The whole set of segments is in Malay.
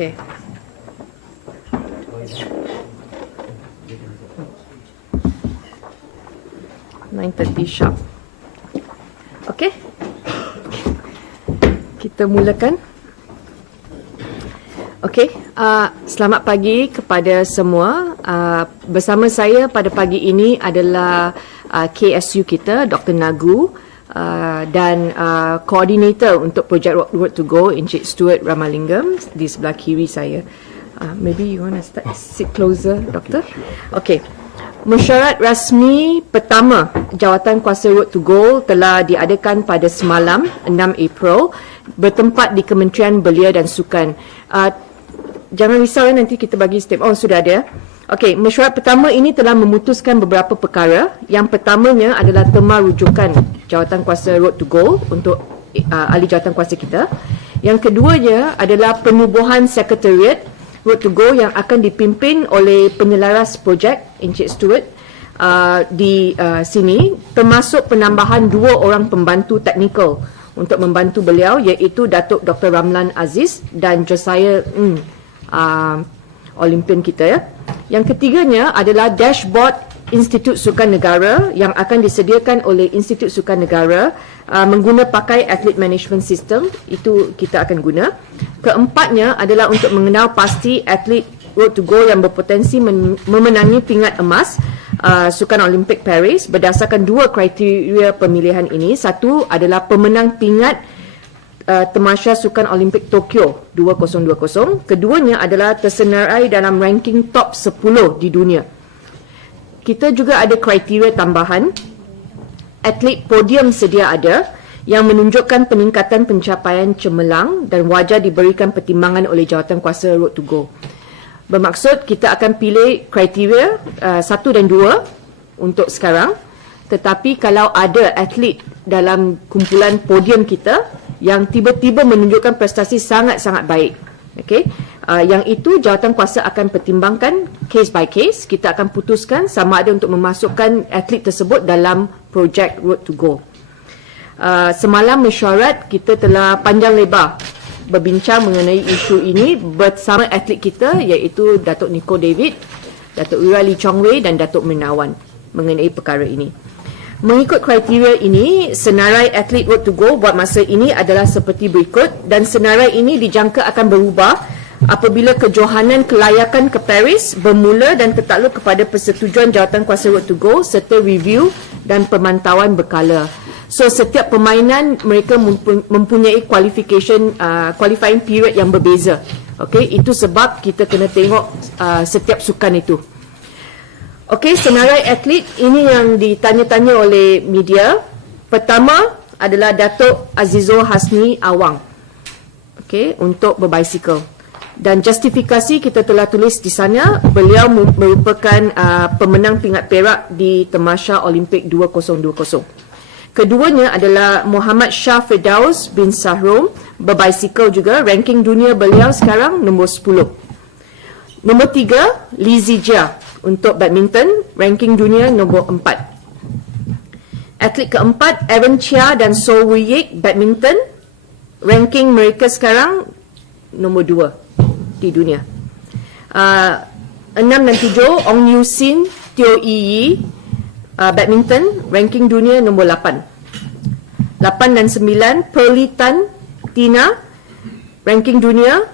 Okay. (9:30 sharp). Okay. Kita mulakan. Okey, selamat pagi kepada semua. Bersama saya pada pagi ini adalah KSU kita, Dr. Nagu, dan koordinator untuk projek Road to Go, Encik Stuart Ramalingam di sebelah kiri saya. Maybe you want to sit closer, Doctor? Okey. Mesyuarat rasmi pertama Jawatan Kuasa Road to Go telah diadakan pada semalam 6 April bertempat di Kementerian Belia dan Sukan. Jangan risau nanti kita bagi step. Oh, sudah ada. Okey, mesyuarat pertama ini telah memutuskan beberapa perkara. Yang pertamanya adalah tema rujukan Jawatan Kuasa Road to Go untuk ahli jawatan kuasa kita. Yang keduanya adalah penubuhan sekretariat Road to Go yang akan dipimpin oleh penyelaras projek Encik Stuart di sini, termasuk penambahan 2 orang pembantu teknikal untuk membantu beliau, iaitu Datuk Dr. Ramlan Aziz dan Josiah Olympian kita ya. Yang ketiganya adalah dashboard Institut Sukan Negara yang akan disediakan oleh Institut Sukan Negara mengguna pakai Athlete Management System. Itu kita akan guna. Keempatnya adalah untuk mengenal pasti atlet Road to Go yang berpotensi memenangi pingat emas Sukan Olimpik Paris berdasarkan 2 kriteria pemilihan ini. Satu adalah pemenang pingat Tamasya Sukan Olimpik Tokyo 2020. Keduanya adalah tersenarai dalam ranking top 10 di dunia. Kita juga ada kriteria tambahan. Atlet podium sedia ada yang menunjukkan peningkatan pencapaian cemerlang dan wajar diberikan pertimbangan oleh Jawatan Kuasa Road to Go. Bermaksud kita akan pilih kriteria 1 dan 2 untuk sekarang. Tetapi kalau ada atlet dalam kumpulan podium kita yang tiba-tiba menunjukkan prestasi sangat-sangat baik, okey, yang itu jawatan kuasa akan pertimbangkan case by case. Kita akan putuskan sama ada untuk memasukkan atlet tersebut dalam projek Road to Go. Semalam mesyuarat kita telah panjang lebar berbincang mengenai isu ini bersama atlet kita, iaitu Datuk Niko David, Datuk Wira Lee Chong Wei dan Datuk Menawan mengenai perkara ini. Mengikut kriteria ini, senarai atlet Road to Go buat masa ini adalah seperti berikut, dan senarai ini dijangka akan berubah apabila kejohanan kelayakan ke Paris bermula dan tertakluk kepada persetujuan Jawatan Kuasa Road to Go serta review dan pemantauan berkala. So setiap permainan mereka mempunyai qualifying period yang berbeza. Okey, itu sebab kita kena tengok setiap sukan itu. Okey, senarai atlet ini yang ditanya-tanya oleh media. Pertama adalah Datuk Azizul Hasni Awang. Okey, untuk berbicycle. Dan justifikasi kita telah tulis di sana, beliau merupakan pemenang pingat perak di Tamasya Olimpik 2020. Keduanya adalah Muhammad Shah Firdaus bin Sahrom, berbicycle juga. Ranking dunia beliau sekarang nombor 10. Nombor 3, Li Zijia untuk badminton, ranking dunia nombor 4. Atlet keempat, Aaron Chia dan So Wuyik, badminton, ranking mereka sekarang nombor 2 di dunia. 6 dan 7, Ong Yu Sin, Teo Yi, badminton, ranking dunia nombor 8. 8 dan 9, Pearly Tan Tina, ranking dunia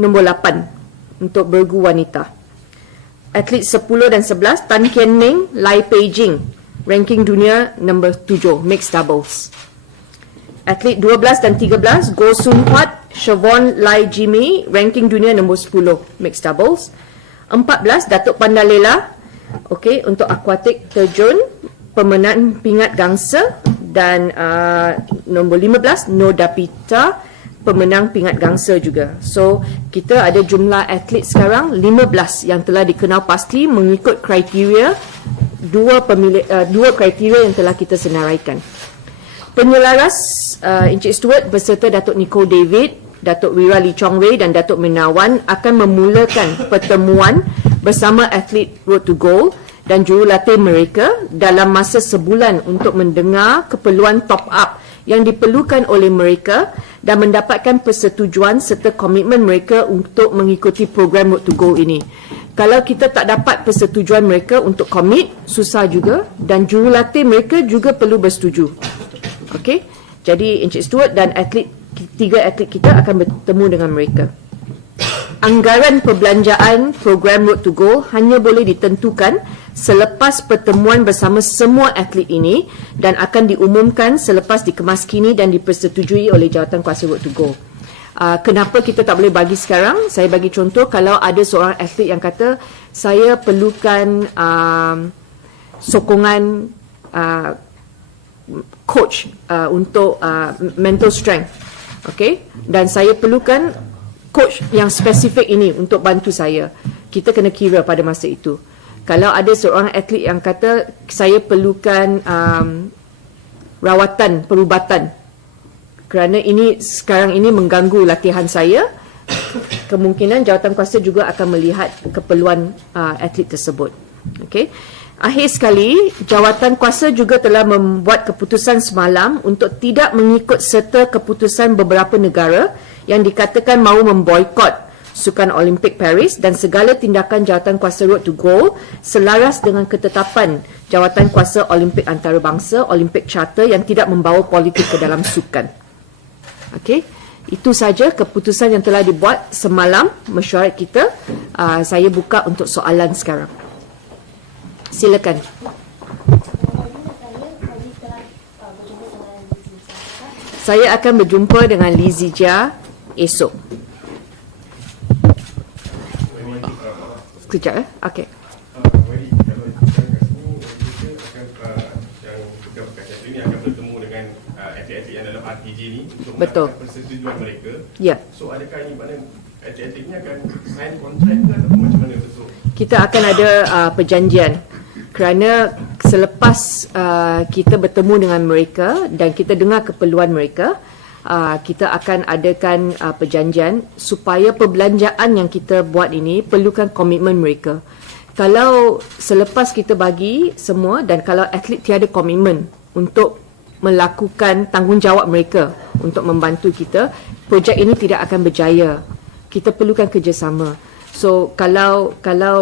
nombor 8 untuk bergu wanita. Atlet 10 dan 11, Tan Kian Ming, Lai Peijing, ranking dunia nombor 7, mixed doubles. Atlet 12 dan 13, Go Sun Huat, Siobhan Lai Jimmy, ranking dunia nombor 10, mixed doubles. 14, Datuk Pandalela, okey, untuk akuatik terjun, pemenang pingat gangsa. Dan nombor 15, Nodapita, pemenang pingat gangsa juga. So, kita ada jumlah atlet sekarang 15 yang telah dikenal pasti mengikut kriteria dua kriteria yang telah kita senaraikan. Penyelaras Encik Stuart beserta Datuk Niko David, Datuk Wira Lee Chong Wei dan Datuk Menawan akan memulakan pertemuan bersama atlet Road to Go dan jurulatih mereka dalam masa sebulan untuk mendengar keperluan top up yang diperlukan oleh mereka dan mendapatkan persetujuan serta komitmen mereka untuk mengikuti program Road to Goal ini. Kalau kita tak dapat persetujuan mereka untuk komit, susah juga, dan jurulatih mereka juga perlu bersetuju. Okey, jadi Encik Stuart dan tiga atlet kita akan bertemu dengan mereka. Anggaran perbelanjaan program Road to Goal hanya boleh ditentukan selepas pertemuan bersama semua atlet ini dan akan diumumkan selepas dikemaskini dan dipersetujui oleh Jawatankuasa Road to Goal. Kenapa kita tak boleh bagi sekarang? Saya bagi contoh, kalau ada seorang atlet yang kata saya perlukan sokongan coach untuk mental strength, okay? Dan saya perlukan coach yang spesifik ini untuk bantu saya. Kita kena kira pada masa itu. Kalau ada seorang atlet yang kata saya perlukan rawatan, perubatan kerana ini sekarang ini mengganggu latihan saya, kemungkinan Jawatankuasa juga akan melihat keperluan atlet tersebut. Okey. Akhir sekali, Jawatankuasa juga telah membuat keputusan semalam untuk tidak mengikut serta keputusan beberapa negara yang dikatakan mahu memboikot Sukan Olimpik Paris dan segala tindakan Jawatankuasa Road to Goal selaras dengan ketetapan Jawatankuasa Olimpik Antarabangsa, Olimpik Charter yang tidak membawa politik ke dalam sukan. Okey, itu saja keputusan yang telah dibuat semalam mesyuarat kita. Saya buka untuk soalan sekarang. Silakan. Saya akan berjumpa dengan Lizija esok. Sekejap okey. Ini akan bertemu dengan atlet-atlet yang dalam RTG ni untuk Betul. mendapatkan persetujuan mereka. Ya. So adakah ini makna atlet-atlet ni akan sign kontrak ke atau macam mana betul? Kita akan ada perjanjian kerana selepas kita bertemu dengan mereka dan kita dengar keperluan mereka, kita akan adakan perjanjian supaya perbelanjaan yang kita buat ini perlukan komitmen mereka. Kalau selepas kita bagi semua dan kalau atlet tiada komitmen untuk melakukan tanggungjawab mereka untuk membantu kita, projek ini tidak akan berjaya. Kita perlukan kerjasama. So kalau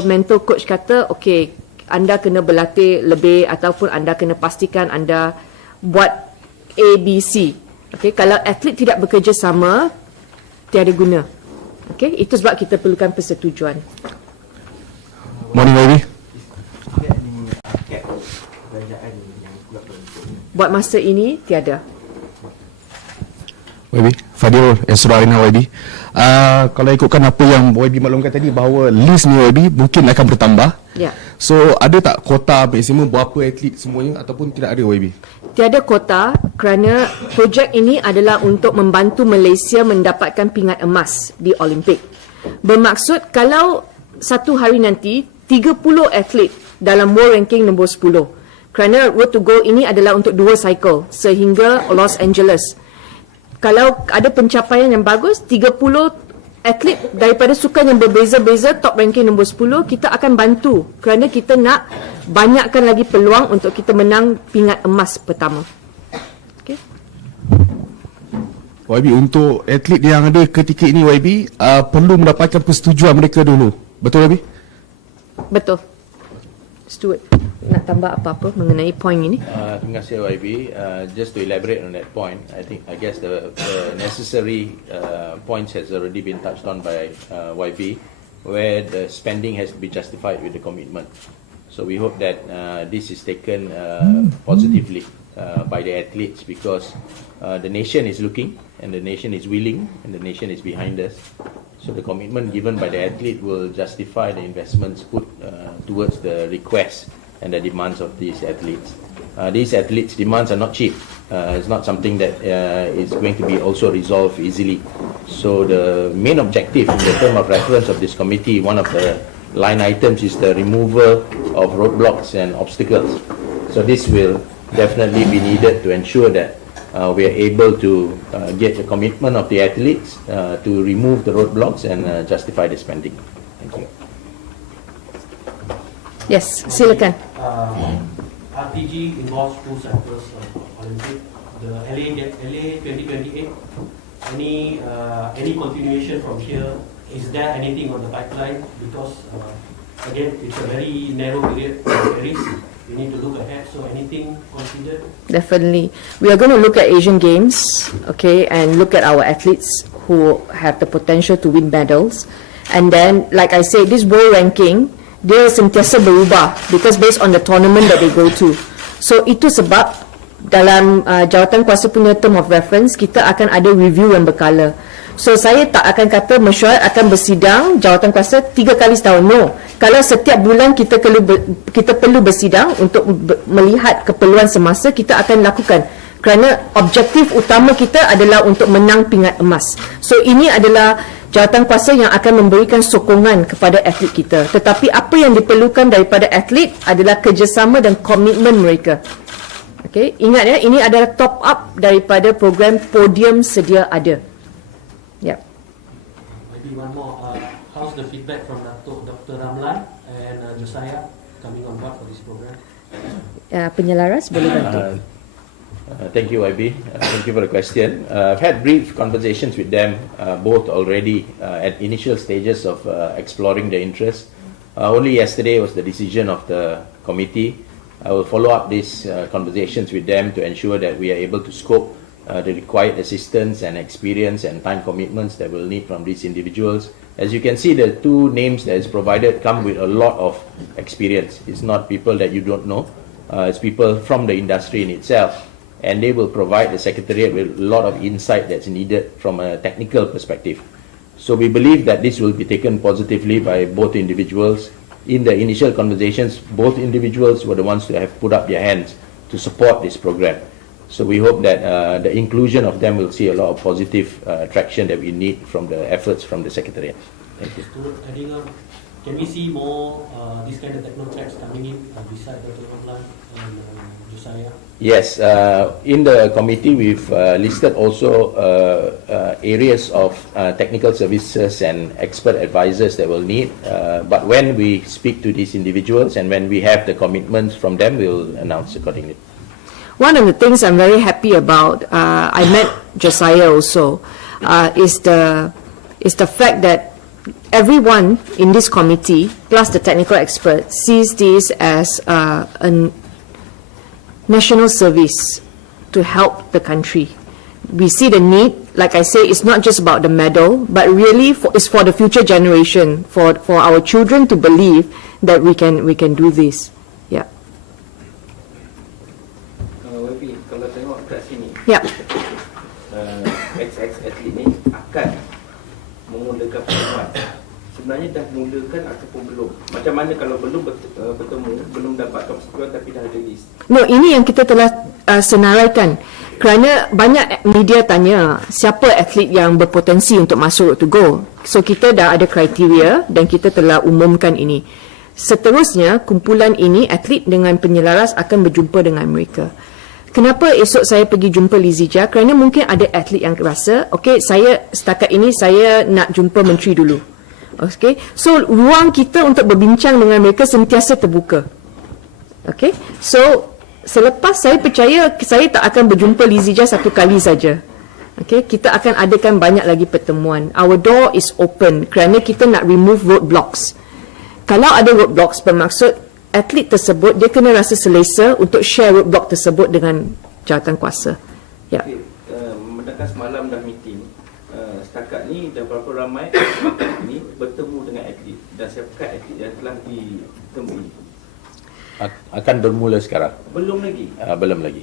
mental coach kata okey, anda kena berlatih lebih ataupun anda kena pastikan anda buat ABC. Okey, kalau atlet tidak bekerja sama, tiada guna. Okey, itu sebab kita perlukan persetujuan. Morning, baby. Buat masa ini, tiada. YB, Fadil, Astro Arena YB. Kalau ikutkan apa yang YB maklumkan tadi, bahawa list ni YB mungkin akan bertambah. Ya. So, ada tak kota maksimum berapa atlet semuanya ataupun tidak ada YB? Tiada kota kerana projek ini adalah untuk membantu Malaysia mendapatkan pingat emas di Olimpik. Bermaksud kalau satu hari nanti 30 atlet dalam world ranking nombor 10. Kerana Road to Goal ini adalah untuk 2 cycle sehingga Los Angeles. Kalau ada pencapaian yang bagus, 30 atlet daripada sukan yang berbeza-beza top ranking nombor 10, kita akan bantu kerana kita nak banyakkan lagi peluang untuk kita menang pingat emas pertama. Okay. YB, untuk atlet yang ada ketika ini YB, perlu mendapatkan persetujuan mereka dulu. Betul YB? Betul. Stuart, nak tambah apa-apa mengenai poin ini? Terima kasih YB. Just to elaborate on that point, I guess the necessary points has already been touched on by YB, where the spending has to be justified with the commitment. So we hope that this is taken positively by the athletes because the nation is looking and the nation is willing and the nation is behind us. So the commitment given by the athlete will justify the investments put towards the requests and the demands of these athletes. These athletes' demands are not cheap. It's not something that is going to be also resolved easily. So the main objective in the term of reference of this committee, one of the line items is the removal of roadblocks and obstacles. So this will definitely be needed to ensure that we are able to get the commitment of the athletes to remove the roadblocks and justify the spending. Thank you. Yes, silakan. RTG involves 2 cycles of Olympic. the LA 2028, any continuation from here? Is there anything on the pipeline? Because again, it's a very narrow period of Paris. We need to look ahead. So anything considered? Definitely. We are going to look at Asian Games, okay, and look at our athletes who have the potential to win medals. And then, like I said, this world ranking, dia sentiasa berubah because based on the tournament that they go to. So itu sebab dalam jawatan kuasa punya term of reference, kita akan ada review yang berkala. So saya tak akan kata mesyuarat akan bersidang jawatan kuasa 3 kali setahun. No. Kalau setiap bulan kita perlu bersidang untuk melihat keperluan semasa, kita akan lakukan. Kerana objektif utama kita adalah untuk menang pingat emas. So ini adalah jawatan kuasa yang akan memberikan sokongan kepada atlet kita. Tetapi apa yang diperlukan daripada atlet adalah kerjasama dan komitmen mereka. Okay, ingat ya, ini adalah top up daripada program podium sedia ada. Yep. Maybe one more. How's the feedback from Dr. Ramlan and Josiah coming on board for this program? Penyelaras boleh bantu. Thank you, YB. Thank you for the question. I've had brief conversations with them, both already at initial stages of exploring their interest. Only yesterday was the decision of the committee. I will follow up these conversations with them to ensure that we are able to scope the required assistance and experience and time commitments that we'll need from these individuals. As you can see, the two names that is provided come with a lot of experience. It's not people that you don't know. It's people from the industry in itself, and they will provide the Secretariat with a lot of insight that's needed from a technical perspective. So we believe that this will be taken positively by both individuals. In the initial conversations, both individuals were the ones to have put up their hands to support this program. So we hope that the inclusion of them will see a lot of positive traction that we need from the efforts from the Secretariat. Thank you. Adding on, can we see more these kind of techno tracks coming in beside Dr. Ramlan and Josiah? Yes, in the committee we've listed also areas of technical services and expert advisors that we'll need. But when we speak to these individuals and when we have the commitments from them, we'll announce accordingly. One of the things I'm very happy about, I met Josiah also, is the fact that everyone in this committee, plus the technical experts, sees this as a national service to help the country. We see the need, like I say, it's not just about the medal, but really it's for the future generation, for our children to believe that we can do this. Yeah. Kalau tengok kat sini, Yeah. XX atlet ni akan memulakan pertemuan. Sebenarnya dah mulakan ataupun belum? Macam mana kalau belum bertemu, belum dapat top score tapi dah ada list? No, ini yang kita telah senaraikan. Kerana banyak media tanya siapa atlet yang berpotensi untuk masuk to go. So kita dah ada kriteria dan kita telah umumkan ini. Seterusnya, kumpulan ini atlet dengan penyelaras akan berjumpa dengan mereka. Kenapa esok saya pergi jumpa Lizija? Kerana mungkin ada atlet yang rasa, okey, saya setakat ini saya nak jumpa menteri dulu. Okey, so ruang kita untuk berbincang dengan mereka sentiasa terbuka. Okey, so selepas saya percaya saya tak akan berjumpa Lizija satu kali saja. Okey, kita akan adakan banyak lagi pertemuan. Our door is open kerana kita nak remove roadblocks. Kalau ada roadblocks, bermaksud atlet tersebut dia kena rasa selesa untuk share roadblock tersebut dengan jawatan kuasa. Ya. Okay, mendekat semalam dah meeting. Setakat ni dah berapa ramai ni bertemu dengan atlet dan siapakah atlet yang telah ditemui? Akan bermula sekarang. Belum lagi. Belum lagi.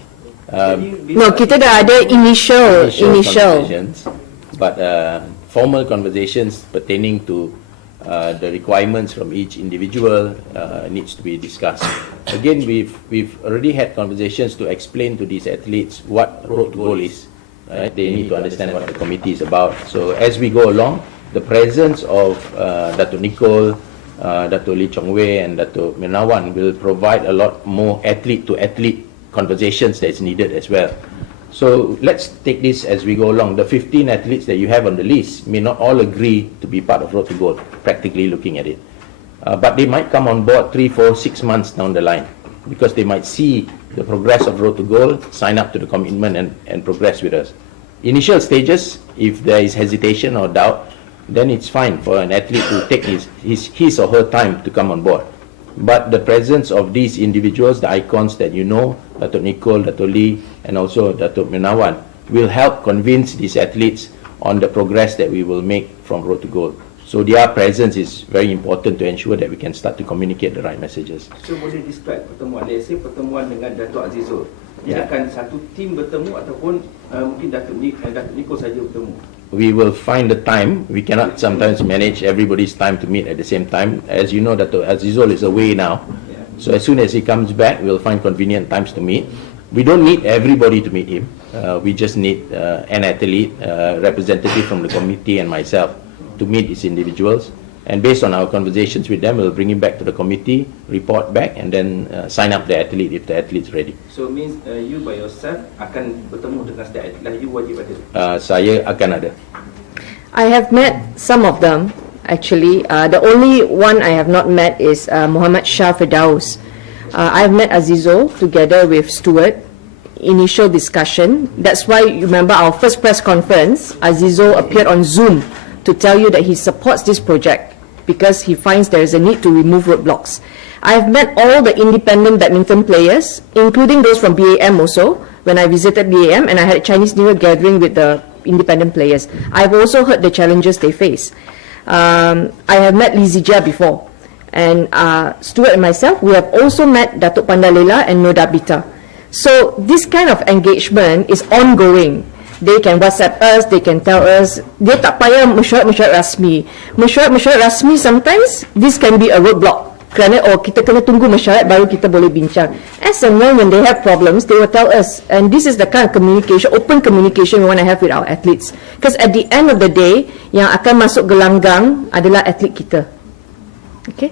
No, kita dah ada initial conversations, but formal conversations pertaining to the requirements from each individual needs to be discussed. Again, we've already had conversations to explain to these athletes what road to goal is. Right? They need to understand what the committee is about. So as we go along, the presence of Dato' Nicole, Dato' Lee Chong Wei and Dato' Menawan will provide a lot more athlete-to-athlete conversations that's needed as well. So let's take this as we go along. The 15 athletes that you have on the list may not all agree to be part of Road to Gold, practically looking at it. But they might come on board 3, 4, 6 months down the line. because they might see the progress of Road to Goal, sign up to the commitment and progress with us. Initial stages, if there is hesitation or doubt, then it's fine for an athlete to take his or her time to come on board. But the presence of these individuals, the icons that you know, Datuk Nicole, Datuk Lee, and also Datuk Menawan, will help convince these athletes on the progress that we will make from Road to Goal. So their presence is very important to ensure that we can start to communicate the right messages. So boleh describe pertemuan, let's say pertemuan dengan Datuk Azizul. Dia akan satu tim bertemu ataupun mungkin Datuk Nicole saja bertemu. We will find the time. We cannot sometimes manage everybody's time to meet at the same time. As you know, Datuk Azizul is away now. So as soon as he comes back, we'll find convenient times to meet. We don't need everybody to meet him. We just need an athlete, representative from the committee and myself to meet these individuals. And based on our conversations with them, we'll bring him back to the committee, report back, and then sign up the athlete if the athlete's ready. So means you by yourself akan bertemu dengan setiap atlet, you wajib ada? Saya akan ada. I have met some of them, actually. The only one I have not met is Muhammad Shah Firdaus. I have met Azizul together with Stuart. Initial discussion. That's why you remember our first press conference, Azizul appeared on Zoom to tell you that he supports this project because he finds there is a need to remove roadblocks. I have met all the independent badminton players, including those from BAM also, when I visited BAM and I had a Chinese New Year gathering with the independent players. I've also heard the challenges they face. I have met Lizija before, and Stuart and myself, we have also met Datuk Pandalela and Noda Bita. So this kind of engagement is ongoing. They can WhatsApp us, they can tell us. Dia tak payah mesyuarat rasmi. Mesyuarat rasmi sometimes this can be a roadblock. Kerana kita kena tunggu mesyuarat baru kita boleh bincang. As and when they have problems, they will tell us. And this is the kind of communication, open communication we want to have with our athletes. Because at the end of the day, yang akan masuk gelanggang adalah atlet kita. Okay?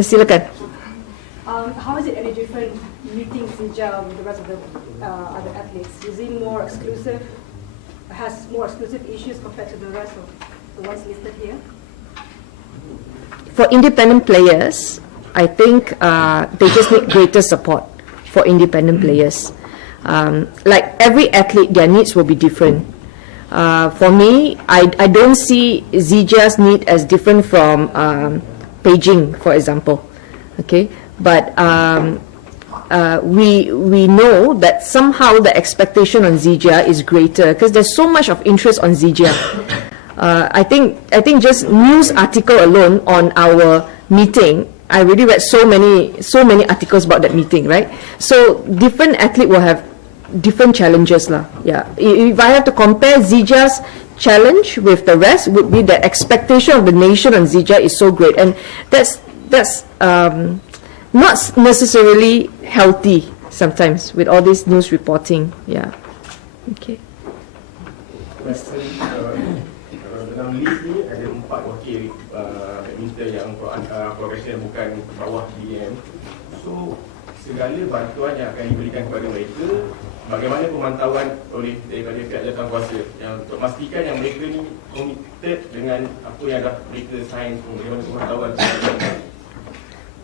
Silakan. How is it any different meeting Sija with the rest of the other athletes? Is it more exclusive? Has more exclusive issues compared to the rest of the ones listed here? For independent players, I think they just need greater support for independent players. Like every athlete, their needs will be different. For me, I don't see Zija's need as different from Beijing, for example. Okay, but we know that somehow the expectation on Zija is greater because there's so much of interest on Zija. I think just news article alone on our meeting, I already read so many articles about that meeting, right? So different athlete will have different challenges lah. Yeah. If I have to compare Zija's challenge with the rest, would be the expectation of the nation on Zija is so great, and that's not necessarily healthy sometimes with all this news reporting. Yeah. Okay. Dalam list ni ada 4 wakil badminton yang profesional bukan bawah BM. So segala bantuan yang akan diberikan kepada mereka, bagaimana pemantauan oleh daripada pihak jawatankuasa yang untuk memastikan yang mereka ni committed dengan apa yang dah mereka sign, bagaimana pemantauan.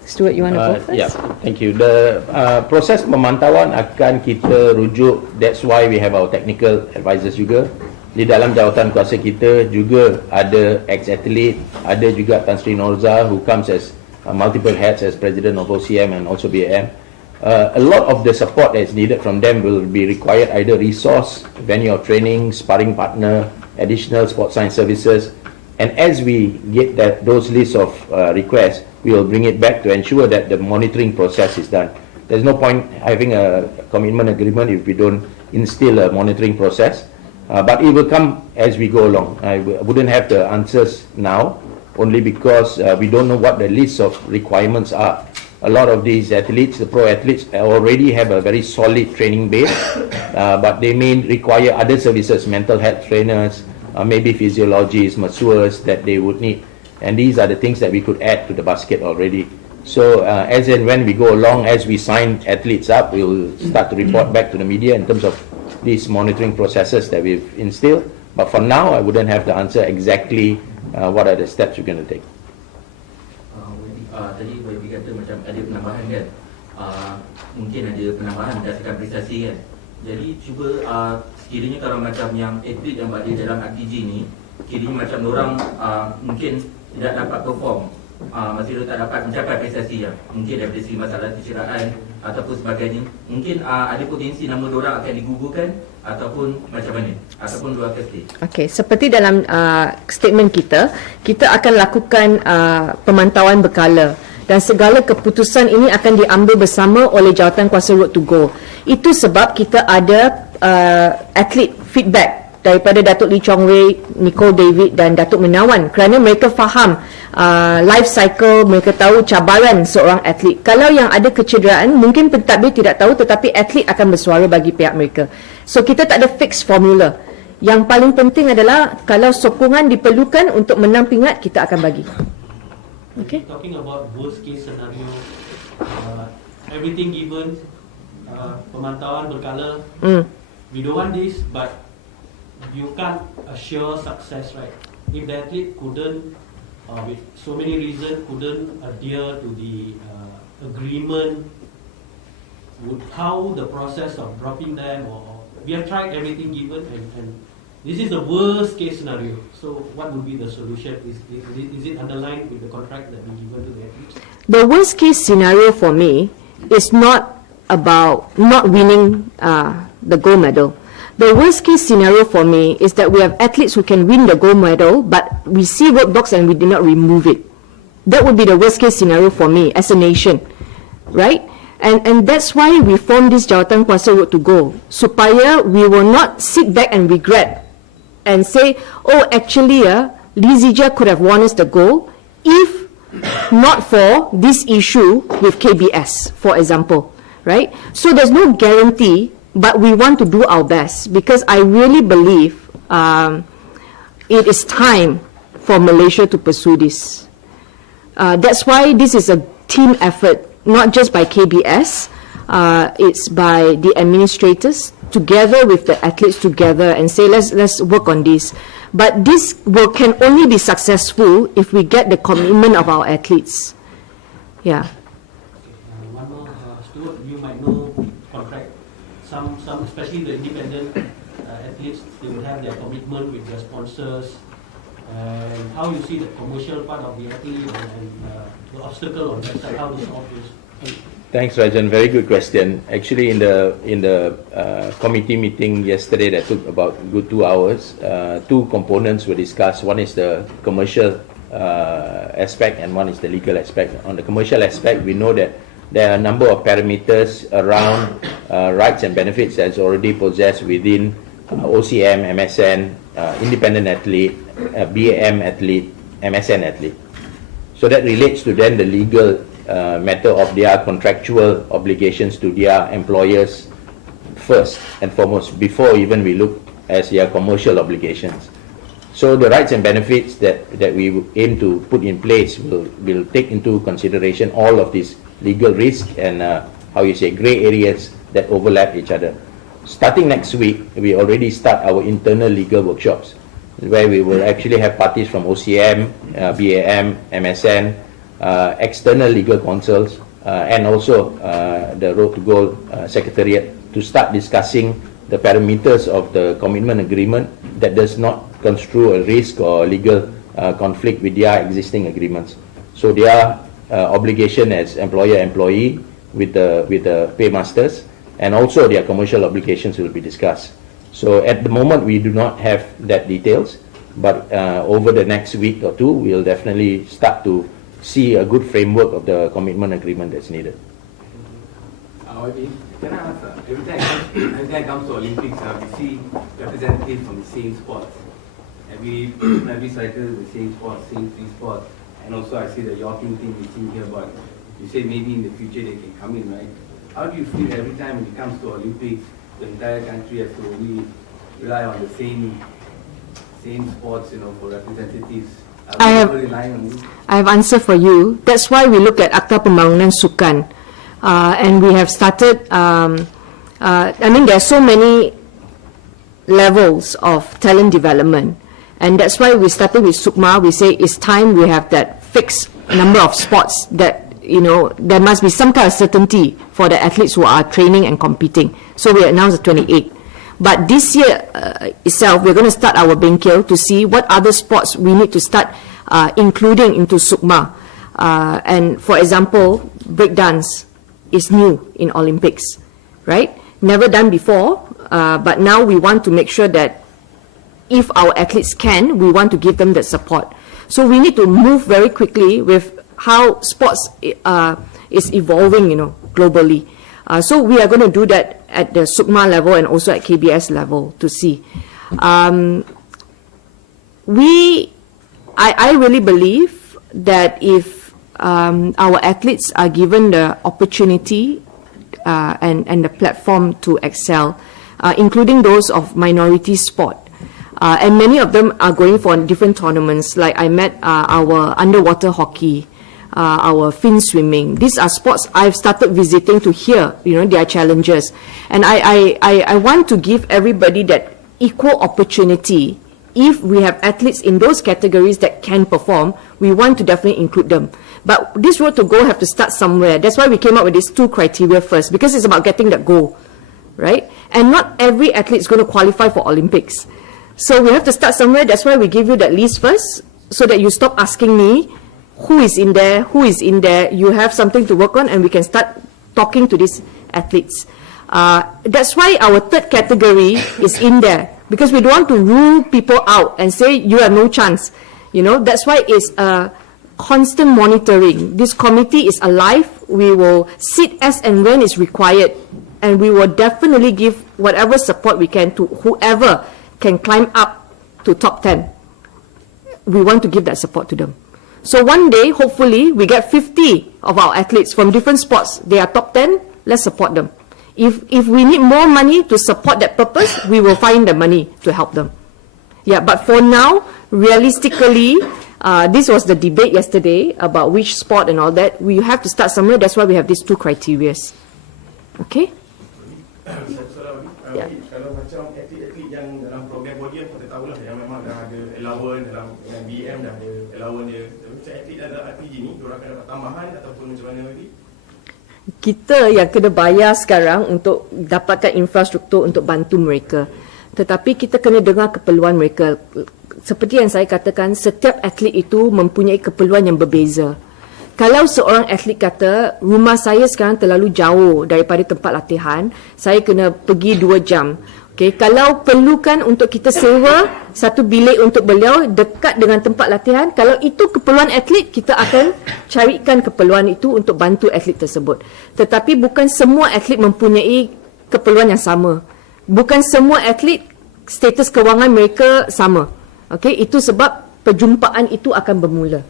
Stuart, you want to go first? Yeah, thank you. The proses pemantauan akan kita rujuk. That's why we have our technical advisors juga. Di dalam jawatan kuasa kita juga ada ex-athlete, ada juga Tan Sri Norza who comes as multiple hats as president of OCM and also BAM. A lot of the support that is needed from them will be required, either resource, venue of training, sparring partner, additional sports science services. And as we get those lists of requests, we will bring it back to ensure that the monitoring process is done. There's no point having a commitment agreement if we don't instill a monitoring process. But it will come as we go along. I wouldn't have the answers now, only because we don't know what the list of requirements are. A lot of these athletes, the pro athletes, already have a very solid training base, but they may require other services, mental health trainers, maybe physiologists, masseurs that they would need. And these are the things that we could add to the basket already. So as and when we go along, as we sign athletes up, we will start to report back to the media in terms of these monitoring processes that we've instilled. But for now, I wouldn't have the answer exactly what are the steps we're going to take. Tadi Baby kata macam ada penambahan kan, mungkin ada penambahan berdasarkan prestasi kan. Jadi cuba sekiranya kalau macam yang atlet yang berada dalam RTG ni, kiranya macam orang mungkin tidak dapat perform, masih tak dapat mencapai prestasi yang mungkin daripada segi masalah kecederaan ataupun sebagainya, mungkin ada potensi nama diorang akan digugurkan ataupun macam mana, ataupun diorang akan stay. Okey, seperti dalam statement kita akan lakukan pemantauan berkala dan segala keputusan ini akan diambil bersama oleh Jawatankuasa Road to Goal. Itu sebab kita ada atlet feedback daripada Datuk Lee Chong Wei, Nicole David dan Datuk Menawan, kerana mereka faham life cycle, mereka tahu cabaran seorang atlet. Kalau yang ada kecederaan, mungkin pentadbir tidak tahu, tetapi atlet akan bersuara bagi pihak mereka. So kita tak ada fixed formula. Yang paling penting adalah kalau sokongan diperlukan untuk menang pingat, kita akan bagi. Okay. Talking about worst case scenario, everything given, pemantauan berkala, we don't want this, but you can't assure success, right? If the athlete couldn't, with so many reasons, couldn't adhere to the agreement, how the process of dropping them, or we have tried everything given, and this is the worst case scenario. So what would be the solution? Is it underlined with the contract that we given to the athletes? The worst case scenario for me is not about not winning the gold medal. The worst case scenario for me is that we have athletes who can win the gold medal, but we see roadblocks and we did not remove it. That would be the worst case scenario for me as a nation, right? And that's why we formed this Jawatankuasa Road to Goal, supaya we will not sit back and regret and say, oh, actually, Lee Zijia could have won us the gold if not for this issue with KBS, for example, right? So there's no guarantee, but we want to do our best, because I really believe it is time for Malaysia to pursue this. That's why this is a team effort, not just by KBS, it's by the administrators together with the athletes together, and say let's work on this. But this work can only be successful if we get the commitment of our athletes. Yeah. One more, Stuart, you might know contract. Some, especially the independent athletes, they will have their commitment with their sponsors. And how you see the commercial part of the athlete and the obstacle on that side, how to solve this? Thanks, Rajan. Very good question. Actually, in the committee meeting yesterday that took about good 2 hours, two components were discussed. One is the commercial aspect, and one is the legal aspect. On the commercial aspect, we know that there are a number of parameters around rights and benefits that's already possessed within OCM, MSN, independent athlete, BAM athlete, MSN athlete. So that relates to then the legal matter of their contractual obligations to their employers first and foremost, before even we look at their commercial obligations. So the rights and benefits that we aim to put in place will take into consideration all of these legal risk and grey areas that overlap each other. Starting next week, we already start our internal legal workshops, where we will actually have parties from OCM, BAM, MSN, external legal counsels, and also the Road to Goal Secretariat, to start discussing the parameters of the commitment agreement that does not construe a risk or legal conflict with their existing agreements. So their obligation as employer-employee with the paymasters, and also their commercial obligations will be discussed. So at the moment we do not have that details, but over the next week or two we'll definitely start to see a good framework of the commitment agreement that's needed. Can I ask, every time it comes to Olympics, we see representatives from the same sports. Every cycle, the same sports, same three sports. And also I see the yachting thing we see here, but you say maybe in the future they can come in, right? How do you feel every time when it comes to Olympics, the entire country has to only rely on the same sports, for representatives? I have answer for you. That's why we look at Akta Pembangunan Sukan, and we have started. There are so many levels of talent development, and that's why we started with Sukma. We say it's time we have that fixed number of sports that there must be some kind of certainty for the athletes who are training and competing. So we announced the 28. But this year itself, we're going to start our bengkel to see what other sports we need to start including into SUKMA. And for example, breakdance is new in Olympics, right? Never done before, but now we want to make sure that if our athletes can, we want to give them the support. So we need to move very quickly with how sports is evolving, globally. So we are going to do that at the SUKMA level and also at KBS level to see. I really believe that if our athletes are given the opportunity and the platform to excel, including those of minority sport, and many of them are going for different tournaments, like I met our underwater hockey, our fin swimming. These are sports I've started visiting to hear, their challenges. And I want to give everybody that equal opportunity. If we have athletes in those categories that can perform, we want to definitely include them. But this road to goal have to start somewhere. That's why we came up with these 2 criteria first, because it's about getting that goal, right? And not every athlete is going to qualify for Olympics. So we have to start somewhere. That's why we give you that list first, so that you stop asking me, who is in there, you have something to work on, and we can start talking to these athletes. That's why our 3rd category is in there, because we don't want to rule people out and say you have no chance. That's why it's constant monitoring. This committee is alive. We will sit as and when is required, and we will definitely give whatever support we can to whoever can climb up to top 10. We want to give that support to them. So one day, hopefully, we get 50 of our athletes from different sports. They are top 10, let's support them. If we need more money to support that purpose, we will find the money to help them. Yeah, but for now, realistically, this was the debate yesterday about which sport and all that. We have to start somewhere. That's why we have these 2 criteria. Okay? Yeah. Kalau macam atlet-atlet yang dalam program podium, kita tahulah yang memang dah ada allowance dalam BM, dah ada allowance dia. Macam atlet dalam RTG ni, diorang akan dapat tambahan ataupun macam mana lagi? Kita yang kena bayar sekarang untuk dapatkan infrastruktur untuk bantu mereka. Tetapi kita kena dengar keperluan mereka. Seperti yang saya katakan, setiap atlet itu mempunyai keperluan yang berbeza. Kalau seorang atlet kata, rumah saya sekarang terlalu jauh daripada tempat latihan, saya kena pergi 2 jam. Okay, kalau perlukan untuk kita sewa satu bilik untuk beliau dekat dengan tempat latihan, kalau itu keperluan atlet, kita akan carikan keperluan itu untuk bantu atlet tersebut. Tetapi bukan semua atlet mempunyai keperluan yang sama. Bukan semua atlet status kewangan mereka sama. Okay, itu sebab perjumpaan itu akan bermula.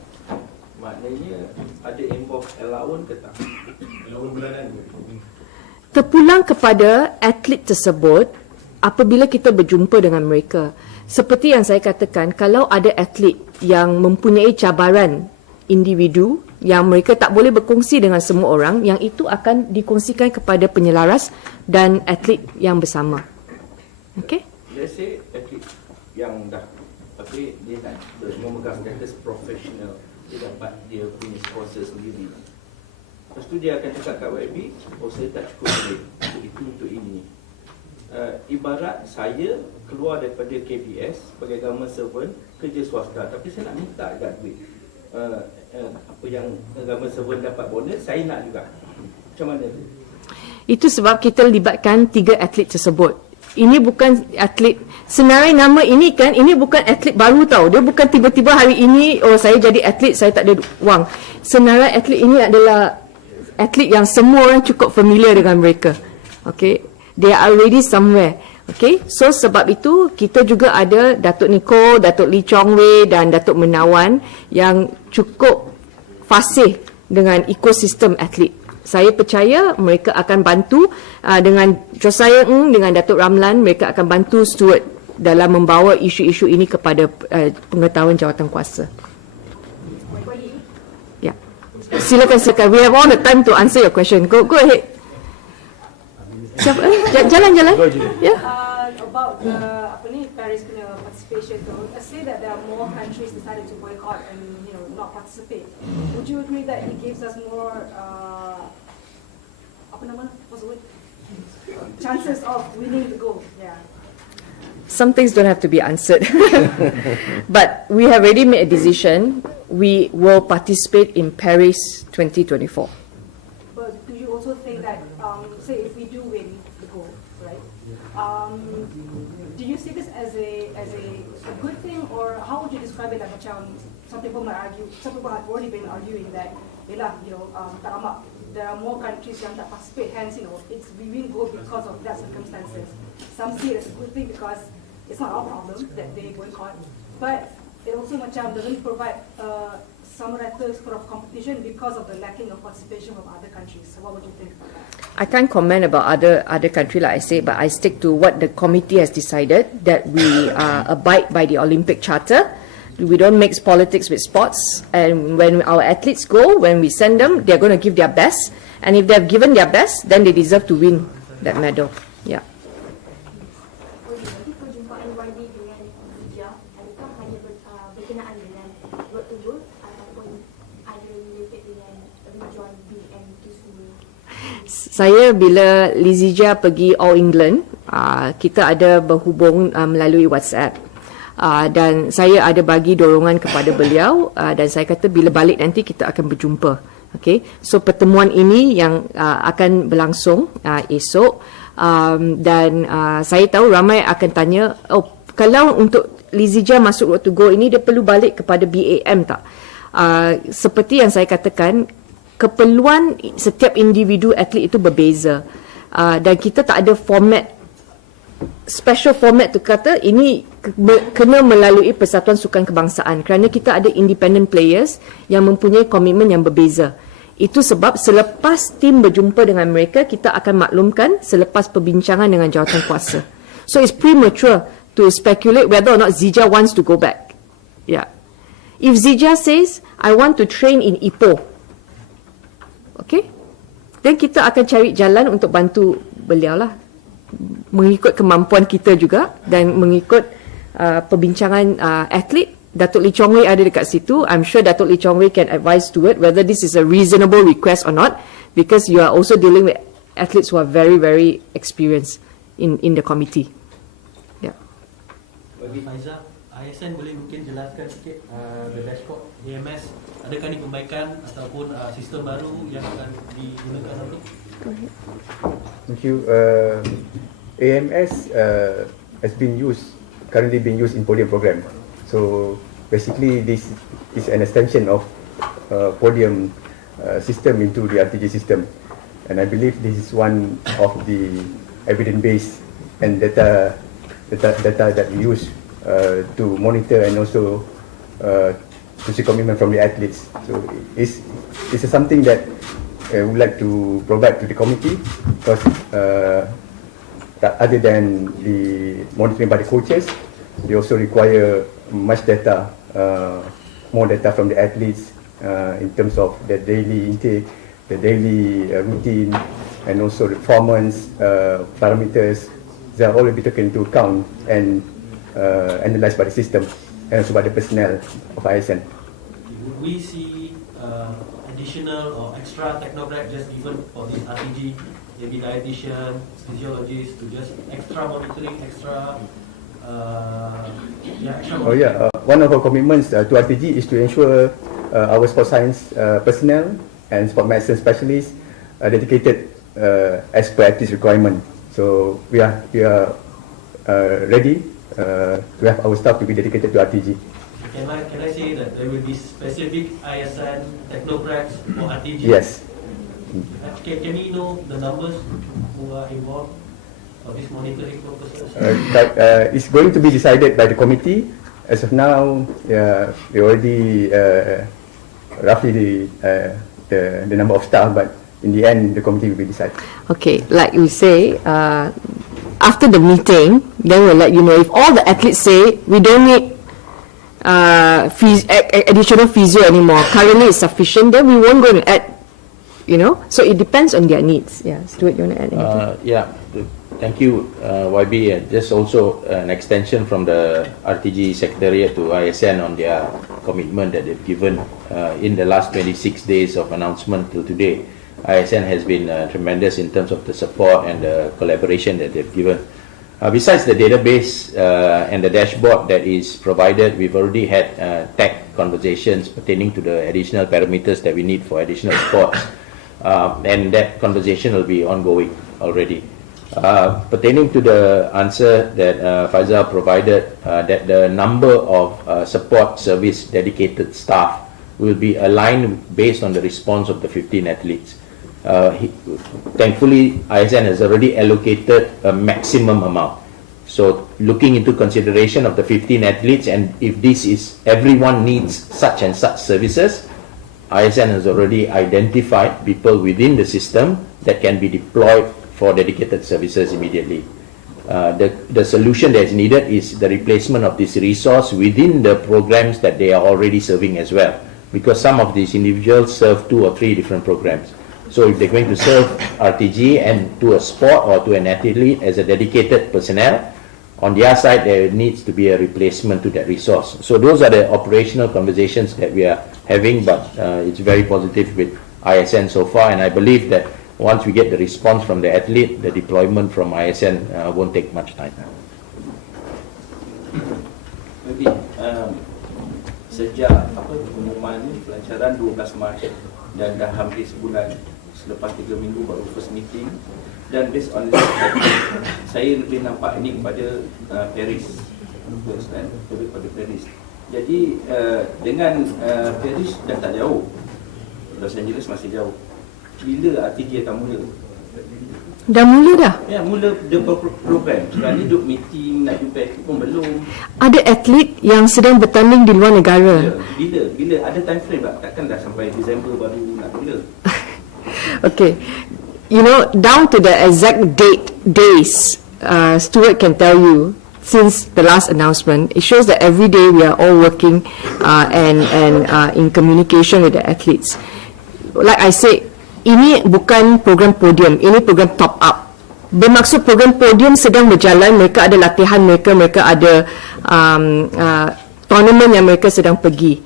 Maknanya ada involve allowance ke tak? Allowance bulanan ke? Terpulang kepada atlet tersebut apabila kita berjumpa dengan mereka. Seperti yang saya katakan, kalau ada atlet yang mempunyai cabaran individu yang mereka tak boleh berkongsi dengan semua orang, yang itu akan dikongsikan kepada penyelaras dan atlet yang bersama. Okay? Let's say atlet yang dah dia nak memegang status profesional, dia dapat dia punya sponsor sendiri. Lepas tu dia akan cakap kat YB, saya tak cukup duit untuk ini. Ibarat saya keluar daripada KBS sebagai government servant, kerja swasta, tapi saya nak minta juga duit. Apa yang government servant dapat bonus, saya nak juga. Macam mana tu? Itu sebab kita libatkan 3 atlet tersebut. Ini bukan atlet, senarai nama ini kan, ini bukan atlet baru tau. Dia bukan tiba-tiba hari ini, saya jadi atlet, saya tak ada wang. Senarai atlet ini adalah atlet yang semua orang cukup familiar dengan mereka. Okay, they are already somewhere. Okay, so sebab itu kita juga ada Datuk Niko, Datuk Lee Chong Wei dan Datuk Menawan yang cukup fasih dengan ekosistem atlet. Saya percaya mereka akan bantu dengan Josiah Ng, dengan Datuk Ramlan, mereka akan bantu steward dalam membawa isu-isu ini kepada pengetahuan jawatan kuasa. Ya, silakan. We have all the time to answer your question. Go ahead. Siapa? Jalan. Ya. about the Paris participation, though, let's say that there are more countries decided to boycott and not participate. Would you agree that it gives us more what's the word? Chances of winning the gold? Yeah. Some things don't have to be answered. But we have already made a decision. We will participate in Paris 2024. But do you also think that, say, if we do win the gold, right? Do you see this as a good thing, or how would you describe it? Like, some people might argue, some people have already been arguing that, there are more countries that participate, hence, we win gold because of that circumstances. Some see it as a good thing because it's not our problem that they boycott, but it also doesn't provide some sort of competition because of the lacking of participation from other countries. So what would you think about that? I can't comment about other country, like I say, but I stick to what the committee has decided, that we abide by the Olympic Charter. We don't mix politics with sports, and when our athletes go, when we send them, they're going to give their best, and if they've given their best, then they deserve to win that medal. Yeah. Saya bila Lizija pergi All England, kita ada berhubung melalui WhatsApp. Dan saya ada bagi dorongan kepada beliau, dan saya kata bila balik nanti kita akan berjumpa. Okay, so pertemuan ini yang akan berlangsung esok, dan saya tahu ramai akan tanya, kalau untuk Lizija masuk Road to Go ini, dia perlu balik kepada BAM tak? Seperti yang saya katakan, keperluan setiap individu atlet itu berbeza, dan kita tak ada special format tu kata ini kena melalui Persatuan Sukan Kebangsaan, kerana kita ada independent players yang mempunyai komitmen yang berbeza. Itu sebab selepas tim berjumpa dengan mereka, kita akan maklumkan selepas perbincangan dengan jawatan kuasa. So it's premature to speculate whether or not Zija wants to go back. Yeah. If Zija says, I want to train in Ipoh, okay, then kita akan cari jalan untuk bantu beliau lah, mengikut kemampuan kita juga dan mengikut perbincangan atlet. Datuk Lee Chong Wei ada dekat situ. I'm sure Datuk Lee Chong Wei can advise to it whether this is a reasonable request or not, because you are also dealing with athletes who are very, very experienced in the committee. Yeah. Bagi Faizal, ISN boleh mungkin jelaskan sikit the dashboard AMS, adakah ni perbaikan ataupun sistem baru yang akan digunakan nanti? Thank you. AMS has been currently being used in podium program. So basically, this is an extension of podium system into the RTG system, and I believe this is one of the evidence-based and data that we use to monitor and also to see commitment from the athletes. So it's something that I would like to provide to the committee, because other than the monitoring by the coaches, they also require much data, more data from the athletes in terms of the daily intake, the daily routine, and also the performance parameters. They are all to be taken into account and analyzed by the system and also by the personnel of ISN. Would we see additional or extra technocrat just given for this RTG, maybe dietitian, physiologist, to just extra monitoring, extra one of our commitments to RTG is to ensure our sport science personnel and sport medicine specialists are dedicated as per athlete's requirement. So we are ready to have our staff to be dedicated to RTG. Can I say that there will be specific ISN technocrats for RTG? Yes. Can we know the numbers who are involved for this monitoring purposes? It's going to be decided by the committee. As of now, we already roughly the number of staff, but in the end, the committee will be decided. Okay, like we say, after the meeting, then we'll let you know. If all the athletes say we don't need additional physio anymore, currently it's sufficient, then we won't go and add. So it depends on their needs. Yeah, Stuart, you want to add anything? Yeah. Thank you, YB. Just also an extension from the RTG Secretariat to ISN on their commitment that they've given in the last 26 days of announcement till today. ISN has been tremendous in terms of the support and the collaboration that they've given. Besides the database and the dashboard that is provided, we've already had tech conversations pertaining to the additional parameters that we need for additional sports. And that conversation will be ongoing already. Pertaining to the answer that Faizal provided, that the number of support service dedicated staff will be aligned based on the response of the 15 athletes. Thankfully, ISN has already allocated a maximum amount. So looking into consideration of the 15 athletes, and if this is everyone needs such and such services, ISN has already identified people within the system that can be deployed for dedicated services immediately. The solution that is needed is the replacement of this resource within the programs that they are already serving as well, because some of these individuals serve 2 or 3 different programs. So if they're going to serve RTG and to a sport or to an athlete as a dedicated personnel, on their side there needs to be a replacement to that resource. So those are the operational conversations that we are having, but it's very positive with ISN so far, and I believe that once we get the response from the athlete, the deployment from ISN won't take much time. Maybe sejak pengumuman pelancaran 12 Mac dan dah hampir sebulan, selepas 3 minggu baru first meeting, dan based on this, saya lebih nampak ini kepada Paris, lebih kepada Paris. Jadi dengan Paris dah tak jauh, Los Angeles masih jauh. Bila RTG akan mula? Dah mula dah? Ya, mula the program. Sekarang ni duk meeting, nak jumpa atlet pun belum. Ada atlet yang sedang bertanding di luar negara. Ya, bila ada time frame tak? Takkan dah sampai Disember baru nak mula. Okay, you know, down to the exact days, Stuart can tell you since the last announcement. It shows that every day we are all working and in communication with the athletes. Like I said, ini bukan program podium, ini program top up. Bermaksud program podium sedang berjalan, mereka ada latihan mereka ada tournament yang mereka sedang pergi.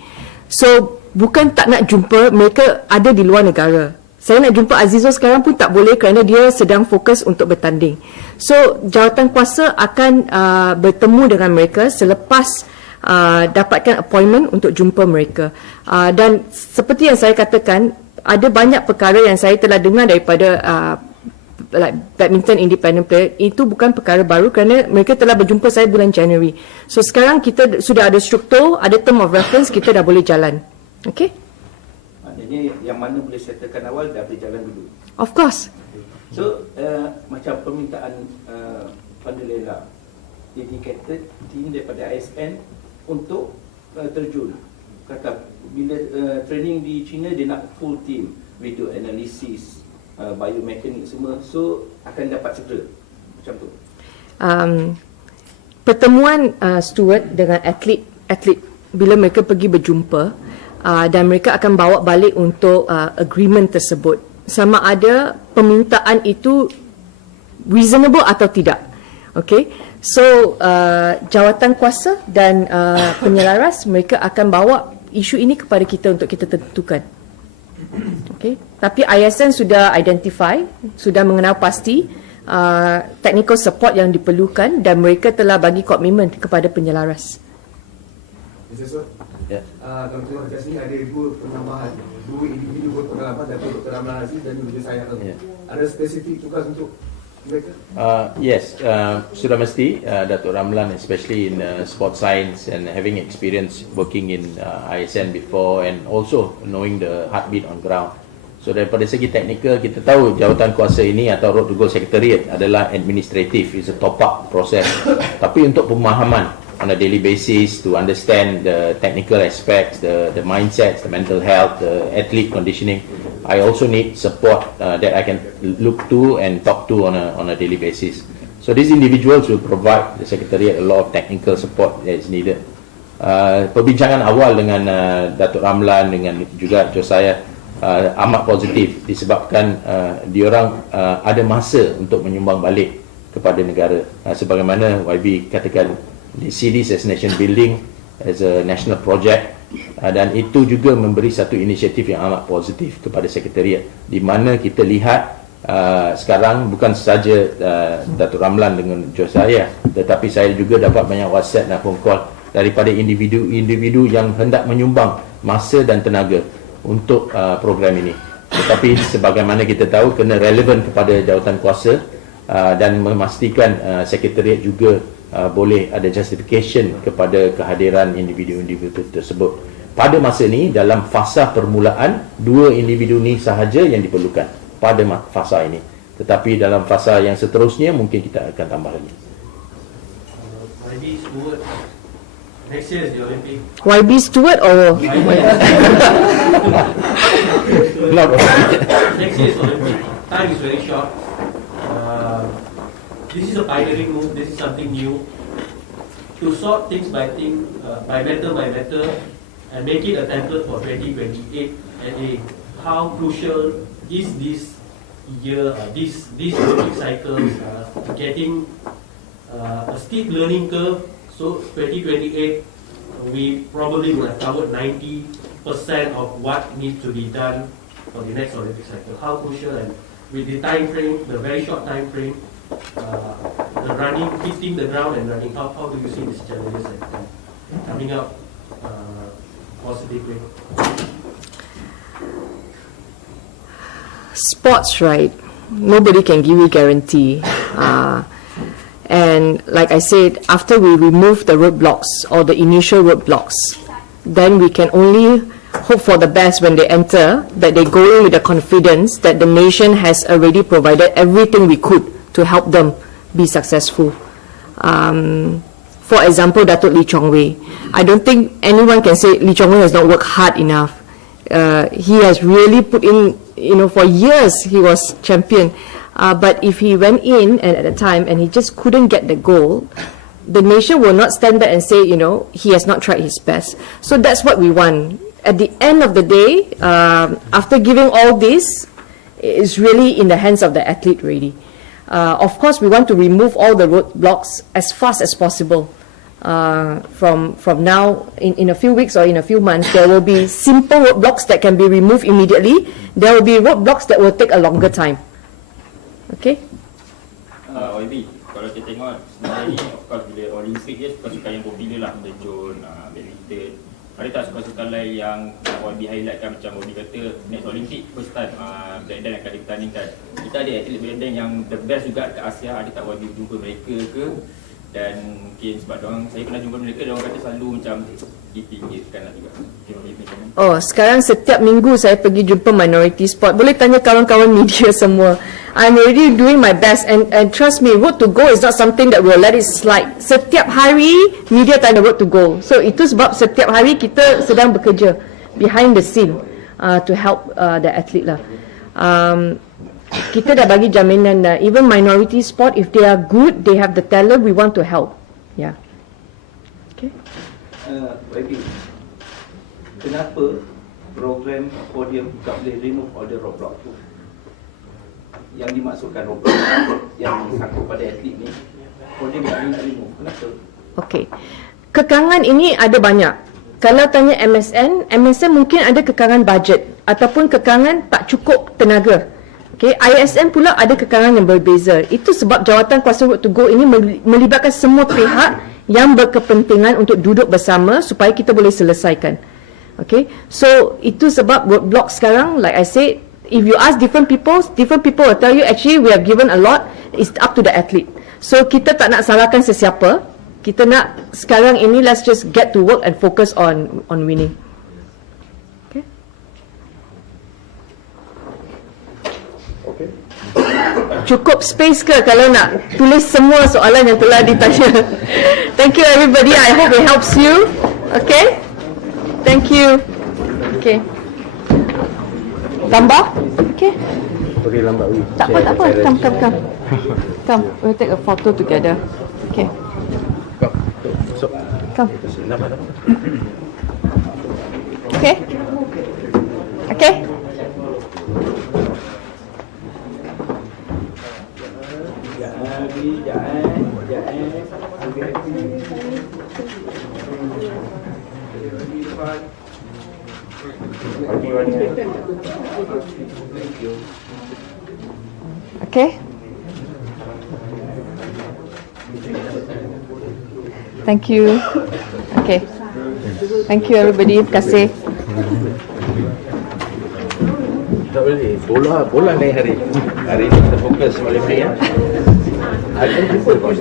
So bukan tak nak jumpa, mereka ada di luar negara. Saya nak jumpa Azizul sekarang pun tak boleh kerana dia sedang fokus untuk bertanding. So jawatan kuasa akan bertemu dengan mereka selepas dapatkan appointment untuk jumpa mereka. Dan seperti yang saya katakan, ada banyak perkara yang saya telah dengar daripada like badminton independent player. Itu bukan perkara baru kerana mereka telah berjumpa saya bulan Januari. So sekarang kita sudah ada struktur, ada term of reference, kita dah boleh jalan. Okay? Maknanya yang mana boleh settlekan awal dah boleh jalan dulu. Of course. So macam permintaan Pandelela, dedicated team daripada ISN untuk terjun. Kata bila training di China dia nak full team, video analysis, biomekanik semua, so akan dapat segera macam tu. Pertemuan Stuart dengan atlet bila mereka pergi berjumpa, dan mereka akan bawa balik untuk agreement tersebut, sama ada permintaan itu reasonable atau tidak. Okay, so jawatan kuasa dan penyelaras mereka akan bawa isu ini kepada kita untuk kita tentukan. Okay, tapi ISN sudah identify, sudah mengenal pasti technical support yang diperlukan dan mereka telah bagi komitmen kepada penyelaras. Ya. Dalam terima kasih ni ada 2 penambahan, 2 individu berpengalaman, Dr. Ramlan Aziz dan juga saya. Ada spesifik tugas untuk mereka? Yes, sudah mesti Datuk Ramlan, especially in sport science and having experience working in ISN before and also knowing the heartbeat on ground. So daripada segi teknikal, kita tahu jawatan kuasa ini atau Road to Goal Secretariat adalah administrative, is a top up process. Tapi untuk pemahaman on a daily basis, to understand the technical aspects, the mindsets, the mental health, the athlete conditioning, I also need support that I can look to and talk to on a daily basis. So these individuals will provide the Secretariat a lot of technical support that is needed. Perbincangan awal dengan Datuk Ramlan dengan juga Josiah amat positif disebabkan diorang ada masa untuk menyumbang balik kepada negara. Sebagaimana YB katakan, they see this as nation building, as a national project, dan itu juga memberi satu inisiatif yang amat positif kepada sekretariat, di mana kita lihat sekarang bukan sahaja Datuk Ramlan dengan Jos saya, tetapi saya juga dapat banyak WhatsApp dan phone call daripada individu-individu yang hendak menyumbang masa dan tenaga untuk program ini. Tetapi sebagaimana kita tahu, kena relevan kepada jawatan kuasa dan memastikan sekretariat juga boleh ada justification kepada kehadiran individu-individu tersebut. Pada masa ini, dalam fasa permulaan, 2 individu ini sahaja yang diperlukan pada fasa ini. Tetapi dalam fasa yang seterusnya mungkin kita akan tambah lagi. YB Stewart, next year is the Olympic. YB Stewart or Next year is Olympic. Time is very short. This is a pioneering move. This is something new. To sort things by matter, and make it a template for 2028 NA. How crucial is this year, these Olympic cycles, getting a steep learning curve? So 2028, we probably would have covered 90% of what needs to be done for the next Olympic cycle. How crucial, and with the time frame, the very short time frame, the running, hitting the ground and running, how do you see these challenges coming up positively? sports, right? Nobody can give you guarantee. And like I said, after we remove the roadblocks or the initial roadblocks, then we can only hope for the best when they enter, that they go in with the confidence that the nation has already provided everything we could to help them be successful. For example, Datuk Lee Chong Wei. I don't think anyone can say Lee Chong Wei has not worked hard enough. He has really put in, for years he was champion. But if he went in and at the time and he just couldn't get the goal, the nation will not stand back and say, he has not tried his best. So that's what we want. At the end of the day, after giving all this, it's really in the hands of the athlete really. Of course, we want to remove all the roadblocks as fast as possible. From now, in a few weeks or in a few months, there will be simple roadblocks that can be removed immediately. There will be roadblocks that will take a longer time. Okay? YB, kalau kita tengok sebenarnya ni, of course bila Olimpik je suka-suka yang popular lah, terjun, badminton. Ada tak suka-suka lain yang YB highlightkan, macam YB kata next Olympic first time breakdance akan ditandingkan. Kita ada atlet breakdance yang the best juga kat Asia, ada tak YB jumpa mereka ke? Dan mungkin sebab saya pernah jumpa mereka, diorang kata selalu macam dipinggirkan lah juga. Oh, sekarang setiap minggu saya pergi jumpa minority sport. Boleh tanya kawan-kawan media semua. I'm already doing my best, and trust me, road to goal is not something that we'll let it slide. Setiap hari media tanya road to goal. So itu sebab setiap hari kita sedang bekerja behind the scene to help the athlete lah. Kita dah bagi jaminan even minority sport, if they are good, they have the talent, we want to help. Yeah. Okay. YB, kenapa program podium tak boleh remove all the roadblock tu? Yang dimaksudkan roadblock yang sangkut pada atlet ni, podium tak boleh nak remove. Kenapa? Okay. Kekangan ini ada banyak. Kalau tanya MSN mungkin ada kekangan bajet ataupun kekangan tak cukup tenaga. Okay, ISM pula ada kekangan yang berbeza. Itu sebab jawatan kuasa road to go ini melibatkan semua pihak yang berkepentingan untuk duduk bersama supaya kita boleh selesaikan. Okay, so itu sebab roadblock sekarang, like I said, if you ask different people will tell you actually we have given a lot. It's up to the athlete. So kita tak nak salahkan sesiapa. Kita nak sekarang ini let's just get to work and focus on winning. Cukup space ke kalau nak tulis semua soalan yang telah ditanya? Thank you everybody. I hope it helps you. Okay? Thank you. Okay. Gambar? Okay. Okay, lambat. Tak apa. Come. Come. We'll take a photo together. Okay. Come. Okay. Okay. Okay. Thank you. Okay. Thank you everybody. Terima kasih. Tak boleh. Bola lain hari. Hari ini kita fokus Olympic ya. Hari ini kita fokus.